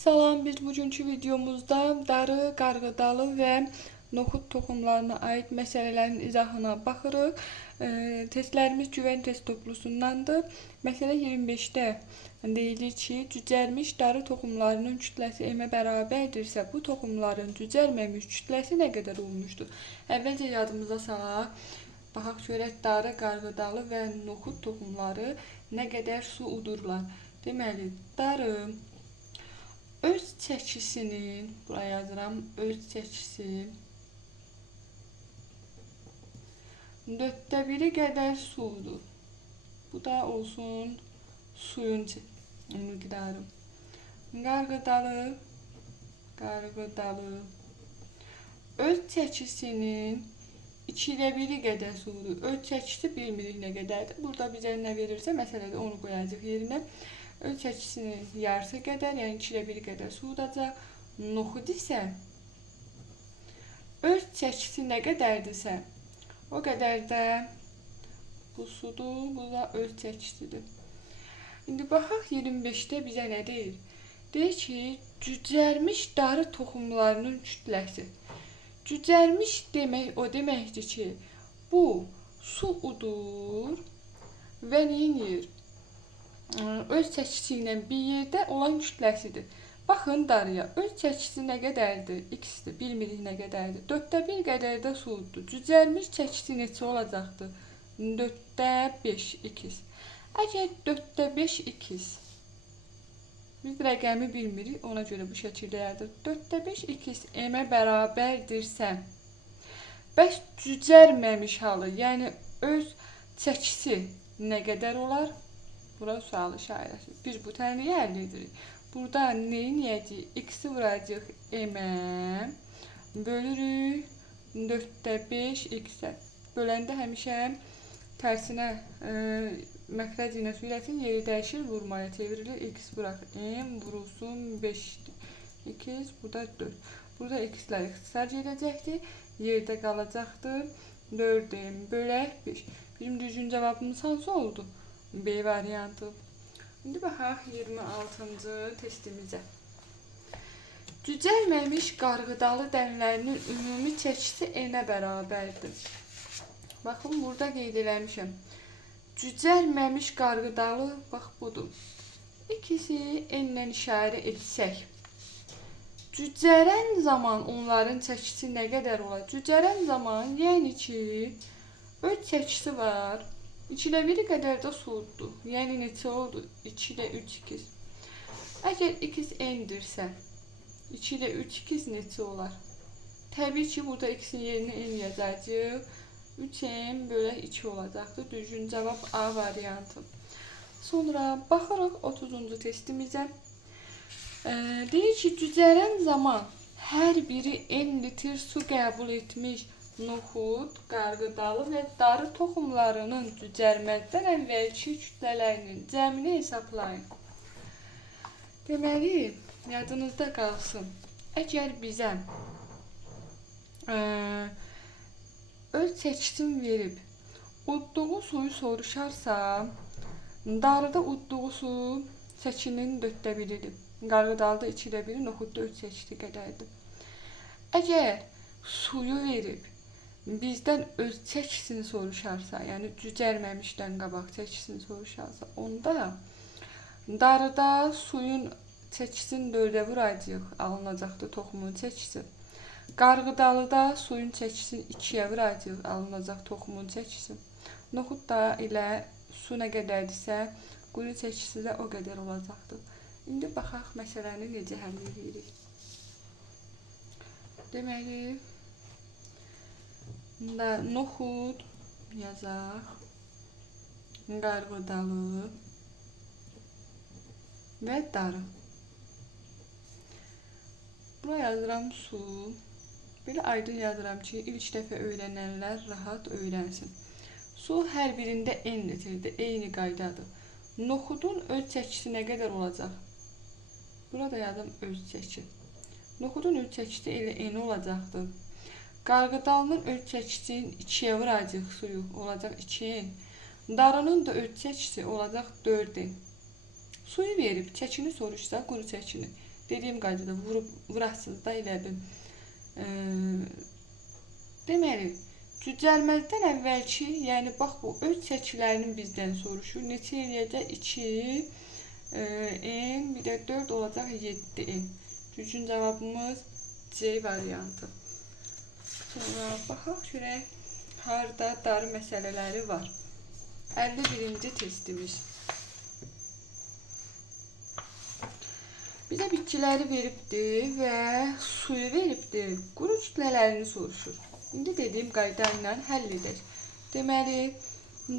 Salam, biz bugünkü videomuzda darı, qarğıdalı ve noxud toxumlarına ait məsələlərin izahına baxırıq. E, testlərimiz güvən test toplusundandır. Məsələ 25-də deyilir ki, cücərmiş darı toxumlarının kütləsi m bərabərdirsə, bu toxumların cücərməmiş kütləsi nə qədər olmuşdur? Əvvəlcə yadımıza salaq. Baxaq görək darı, qarğıdalı və noxud toxumları nə qədər su udurlar. Deməli, darı öz çəkisinin, buraya yazıram, öz çəkisi dörtte biri qədər sudur. Bu da olsun suyun miqdarı. Qarğıdalı, qarğıdalı öz çəkisinin 2'də biri qədər sudur. Öz çəkisi 1 milinə qədərdir. Burada bizə nə verirsə, məsələdə onu qoyacaq yerinə. Öz çəkisinin yarısı qədər, yəni 2'də biri qədər su udacaq. Noxud isə öz çəkisi nə qədərdirsə, o qədər də bu sudur, bu da öz çəkisidir. İndi baxaq 25-də bizə nə deyir? Deyir ki, cücərmiş darı toxumlarının kütləsi. Cücərmiş demək o deməkdir ki, bu su udur və neyinir? Öz çəkisi ilə bir yerdə olan kütləsidir. Baxın darıya. Öz çəkisi nə qədərdir? X-dir. 1 milinə qədərdir. 4də 1 qədər də su uddu. Cücərmiş çəkisi neçə olacaqdır? 4də 5 2. Əgər 4də 5 2 biz rəqəmi bilmirik, ona görə bu şəkildə yazırıq. 4də 5 2 m bərabərdirsə, bəs cücərməmiş halı, yəni öz çəkisi nə qədər olar? Bura sual işarəsi. Biz bu əldə edirik. Burada neyi niyəcəyik? X-i vuracaq m-ə, bölürük 4də 5 x-ə. Böləndə həmişə tərsinə e, məxrəc ilə sürətin yeri dəyişir, vurmaya çevrilir. X bırak m vurulsun 5 2 burada 4. Burada x-lər ixtisar edəcəkdir. Yerdə qalacaqdır. 4m bölək 5. Bizim düzgün cavabımız hansı oldu? B variantı. İndi baxaq 26-cı testimizə. Cücərməmiş qarğıdalı dənlərinin ümumi çəkisi n-ə bərabərdir. Baxın, burada qeyd eləmişəm. Cücərməmiş qarğıdalı, bax budur. İkisi n-lə işarə etsək. Cücərən zaman onların çəkisi nə qədər olar? Cücərən zaman, yəni ki, öz çəkisi var. 2-də 1 qədər də sudur. Yəni neçə oldu? 2-də 3 2. Əgər x n-dirsə, 2-də 3 2 neçə olar? Təbii ki, burada x-in yerinə n yazacağıq. 3m bölək 2 olacaqdır. Düzgün cavab A variantı. Sonra baxırıq 30-cu testimizə. E, deyir ki, cücərən zaman hər biri n litr su qəbul etmiş noxud, qarğıdalı və darı toxumlarının cücərməzdən əvvəlki kütlələrinin cəmini hesablayın. Deməli, yadınızda qalsın. Əgər bizə ə, öz çəkisin verib udduğu suyu soruşarsa, darıda udduğu su çəkinin dörtdə biridir. Qarğıdalıda ikidə biri, noxudda üç çəkisi qədərdir. Əgər suyu verib bizdən öz çəkisini soruşarsa, yəni cücərməmişdən qabaq çəkisini soruşarsa, onda darıda suyun çəkisini dördə vuracaq, alınacaqdır toxumun çəkisi. Qarğıdalıda suyun çəkisini 2-yə vuracaq, alınacaq toxumun çəkisi. Noxud da ilə su nə qədərdirsə, quru çəkisi də o qədər olacaqdır. İndi baxaq məsələni necə həll edirik. Deməli, da noxud yazaq, qarğıdalı və darı. Buraya yazıram su. Belə aydın yazıram ki, ilk dəfə öyrənənlər rahat öyrənsin. Su hər birində n litrdir, eyni qaydadır. Noxudun öz çəkisi nə qədər olacaq? Burada yazdım öz çəki. Noxudun öz çəkisi elə n olacaqdır. Qarğıdalının öz çəkisinin 2-yə vuracaq suyu, olacaq 2. Darının da öz çəkisi olacaq 4. Suyu verib çəkini soruşsa, quru çəkini. Dediyim qaydada vurub vurasınız da elə bir. E, deməli, cücərməzdən əvvəlki, yəni bax bu öz çəkilərinin bizdən soruşur. Neçə eləyəcək? 2 e, n bir də 4 olacaq 7 n. Düzgün cavabımız C variantı. Sonra baxaq görək harda darı məsələləri var. 51-ci testimiz. Bizə bitkiləri veribdir və suyu veribdir. Quru kütlələrini soruşur. İndi dediyim qayda ilə həll edək. Deməli,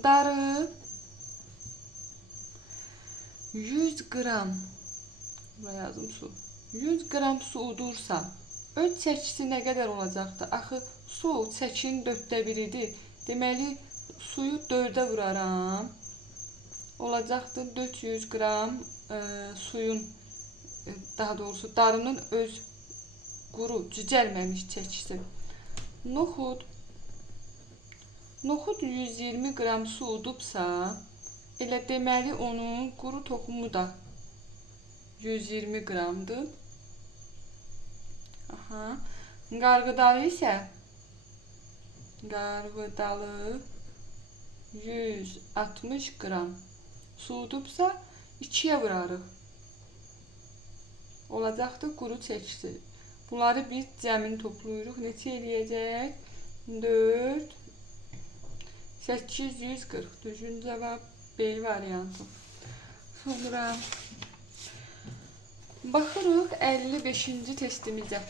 darı 100 qram Bura yazdım su. 100 qram su udursa, öz çəkisi nə qədər olacaqdır? Axı su çəkinin dörddə biridir. Deməli, suyu dördə vuraram. Olacaqdır 400 qram e, suyun e, daha doğrusu darının öz quru, cücərməmiş çəkisi. Noxud Noxud 120 qram su udubsa, elə deməli onun quru toxumu da 120 qramdır. Aha. Qarğıdalı isə qarğıdalı 160 qram su udubsa 2-yə vurarıq. Olacaqdır quru çəkisi. Bunları biz cəmini toplayırıq. Neçə eləyəcək? 4 840. Düzgün cavab B variantı. Sonra baxırıq 55-ci testimizə.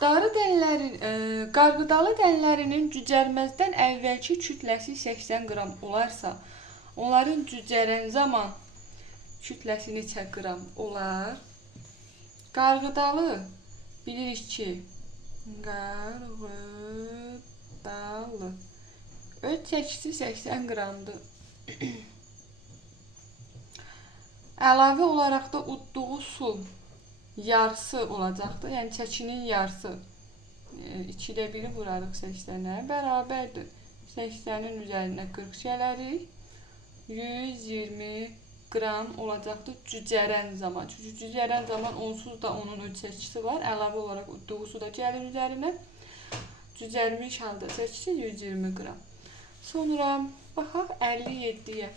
Darı dənlərin, e, qarğıdalı dənlərinin cücərməzdən əvvəlki kütləsi 80 qram olarsa, onların cücərən zaman kütləsi neçə qram olar? Qarğıdalı bilirik ki, qarğıdalı öz çəkisi 80 qramdır. Əlavə olaraq da udduğu su yarısı olacaqdır. Yəni çəkinin yarısı. 2-də 1-i vurarıq 80-ə. Bərabərdir. 80-in üzərinə 40 şələrik. 120 qram olacaqdır cücərən zaman. Çünki cücərən zaman onsuz da onun öz çəkisi var. Əlavə olaraq udduğu su da gəlir üzərinə. Cücərmiş halda çəkisi 120 qram. Sonra baxaq 57-yə.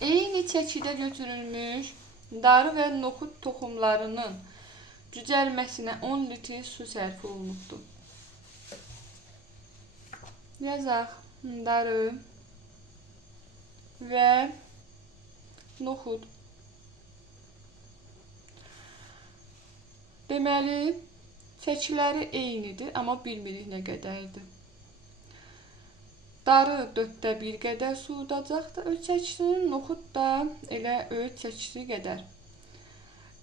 Eyni çəkidə götürülmüş darı və noxud toxumlarının cücərməsinə 10 litr su sərf olunubdur. Yazaq darı və noxud. Deməli, çəkiləri eynidir, amma bilmirik nə qədərdir. Darı dörddə bir qədər su udacaqdır öz çəkisinin, noxud da elə öz çəkisi qədər.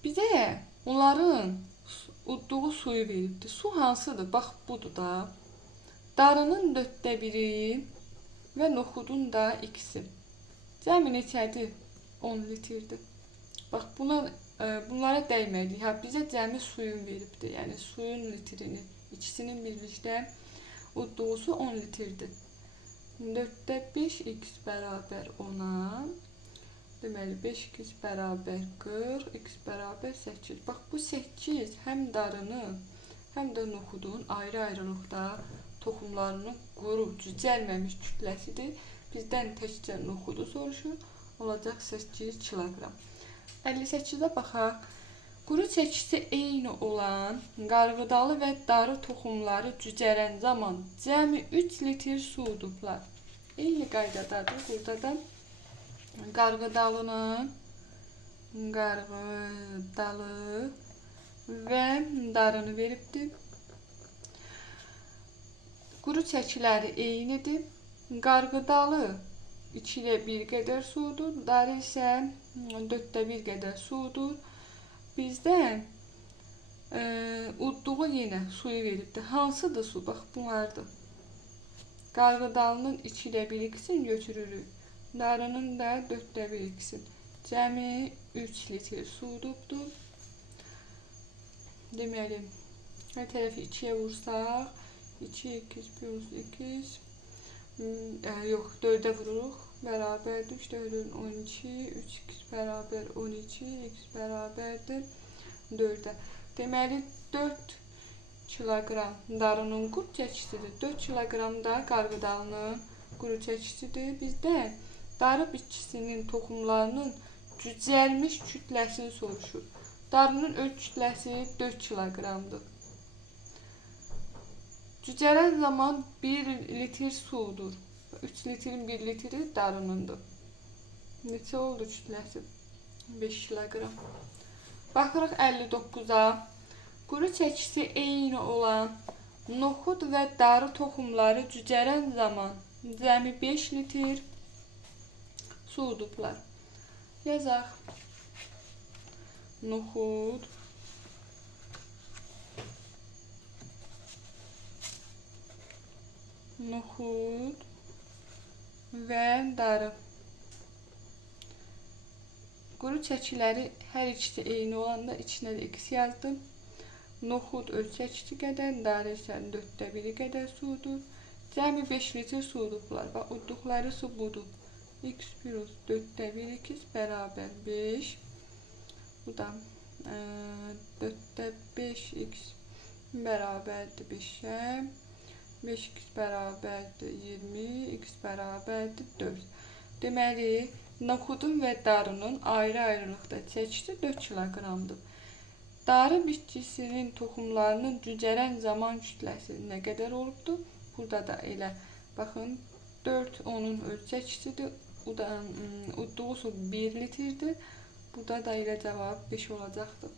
Bizə onların udduğu suyu veribdir. Su hansıdır? Bax budur da. Darının dörddə biri və noxudun da ikisi. Cəmi neçədir? 10 litrdir. Bax buna e, bunlara dəymədik. Ha bizə cəmi suyun veribdir. Yəni suyun litrini, ikisinin birlikdə udduğu su 10 litrdir. 4-də 5 x bərabər 10-a. Deməli 5x bərabər 40, x bərabər 8. Bax bu 8 həm darının, həm də noxudun ayrı-ayrılıqda toxumlarının quru, cücərməmiş kütləsidir. Bizdən təkcə noxudu soruşur. Olacaq 8 kiloqram. 58-də baxaq. Quru çəkisi eyni olan qarğıdalı və darı toxumları cücərən zaman cəmi 3 litr su udublar. Eyni qaydadadır. Burada da qarğıdalının qarğıdalı və darını veribdir. Quru çəkiləri eynidir. Qarğıdalı 2-də 1 qədər sudur, darı isə 4-də 1 qədər sudur. Bizdən e, udduğu yenə suyu veribdir. Hansıdır su? Bax bunlardır. Qarğıdalının 2-də 1 ikisini götürürük. Darının da 4-də 1 ikisini. Cəmi 3 litr su udubdur. Deməli, hər tərəfi 2-yə vursaq, 2, 2, plus 2, Hmm, e, yox, 4-ə vururuq. 3 bölü 12 3x beraber 12 x beraberdir 4'e. Deməli 4 kiloqram darının quru çəkisidir. 4 kiloqram da qarğıdalının quru çəkisidir. Bizdə darı bitkisinin toxumlarının cücərmiş kütləsini soruşur. Darının öz kütləsi 4 kiloqramdır. Cücərən zaman 1 litr sudur. 3 litrin 1 litri darınındır. Neçə oldu kütləsi? 5 kiloqram. Baxırıq 59-a. Quru çəkisi eyni olan noxud və darı toxumları cücərən zaman cəmi 5 litr su udublar. Yazaq. Noxud noxud və darı. Quru çəkiləri hər ikisi eyni olanda içinə də x yazdım. Noxud öz çəkisi qədər, darı isə 4də 1 qədər sudur. Cəmi 5 litr su udublar. Bax, udduqları su budur. x plus 4də 1 2 bərabər 5. Bu da e, 4də 5x bərabərdir 5-ə. 5x bərabərdir 20, x bərabərdir 4. Deməli, noxudun və darının ayrı-ayrılıqda çəkisi 4 kiloqramdır. Darı bitkisinin toxumlarının cücərən zaman kütləsi nə qədər olubdur? Burada da elə baxın 4 onun öz çəkisidir. O da udduğu su 1 litrdir. Burada da elə cavab 5 olacaqdır.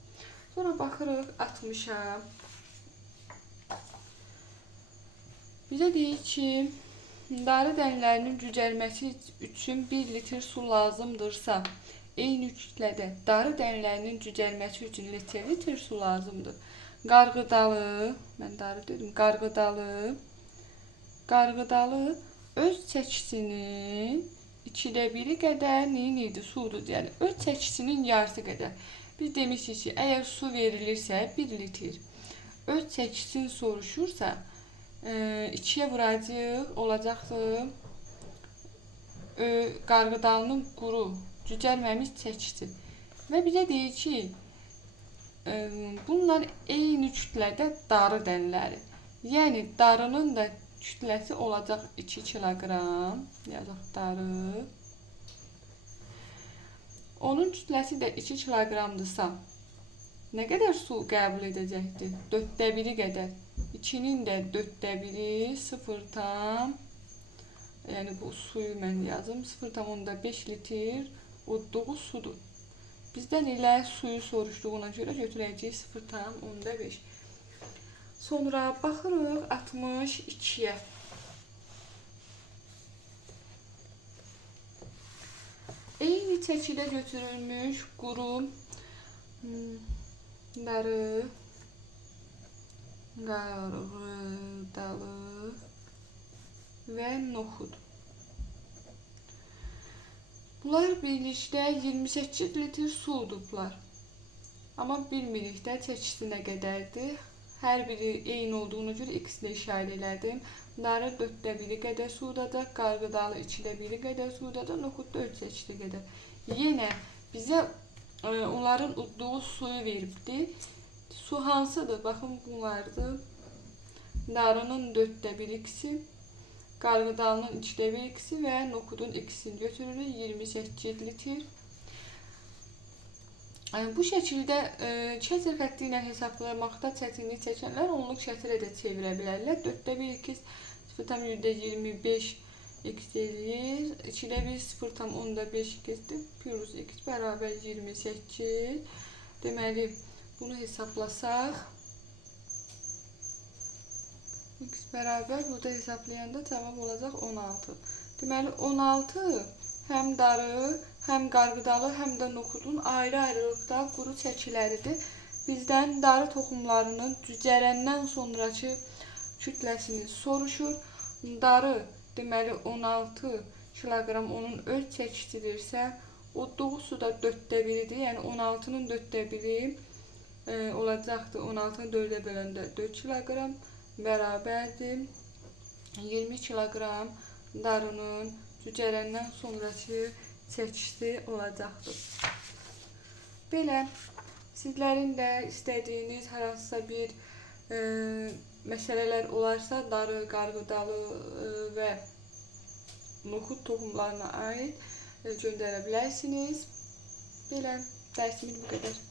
Sonra baxırıq 60-a. Bizə deyir ki, darı dənlərinin cücərməsi üçün 1 litr su lazımdırsa, eyni kütlədə darı dənlərinin cücərməsi üçün neçə litr su lazımdır? Qarğıdalı, mən darı dedim, qarğıdalı, qarğıdalı öz çəkisinin 2də 1-i qədər neyin idi? Sudur. Yəni öz çəkisinin yarısı qədər. Biz demişik ki, əgər su verilirsə 1 litr, öz çəkisini soruşursa, 2-yə vuracağıq, olacaqdır qarğıdalının quru, cücərməmiş çəkisi. Və bizə deyir ki, bunlar eyni kütlədə darı dənləri. Yəni darının da kütləsi olacaq 2 kiloqram. Yazaq darı. Onun kütləsi də 2 kiloqramdırsa, nə qədər su qəbul edəcəkdir? 4də 1-i qədər. 2-nin də 4də 1-i 0 tam yəni bu suyu mən yazım 0,5 litr udduğu sudur. Bizdən elə suyu soruşduğuna görə götürəcəyik 0,5. Sonra baxırıq 62-yə. Eyni çəkidə götürülmüş quru hmm, qarğıdalı və noxud. Bunlar birlikdə 28 litr su udublar. Amma bilmirik də çəkisi nə qədərdir. Hər biri eyni olduğuna görə x-ilə işarə elədim. Narı 4də 1-i qədər su udacaq, qarğıdalı 2də 1-i qədər su udacaq, noxud da 3 çəkisi qədər. Yenə bizə onların udduğu suyu veribdi. Su hansıdır? Baxın bunlardır. Narının 4də 1 x-i, qarğıdalının 2də 1 x-i və noxudun x-ini götürürük 28 litr. Yəni bu şəkildə e, kəsr xətti ilə hesablamaqda çətinlik çəkənlər onluq şəklə də çevirə bilərlər. 4də 1 2 0,25 x eləyir. 2də 1 0,15 x-dir. Plus x bərabər 28. Deməli, bunu hesablasaq x bərabər burada hesablayanda cavab olacaq 16. Deməli 16 həm darı, həm qarğıdalı, həm də noxudun ayrı-ayrılıqda quru çəkiləridir. Bizdən darı toxumlarının cücərəndən sonrakı kütləsini soruşur. Darı deməli 16 kiloqram onun öz çəkisidirsə, udduğu su da 4də 1-idir. Yəni 16-nın 4də 1-i e, olacaqdır. 16-nı 4-ə böləndə 4 kiloqram bərabərdir. 20 kiloqram darının cücərəndən sonraki çəkişi olacaqdır. Belə sizlərin də istədiyiniz hər hansısa bir e, məsələlər olarsa, darı, qarğıdalı e, və noxud toxumlarına aid e, göndərə bilərsiniz. Belə dərsimiz bu qədər.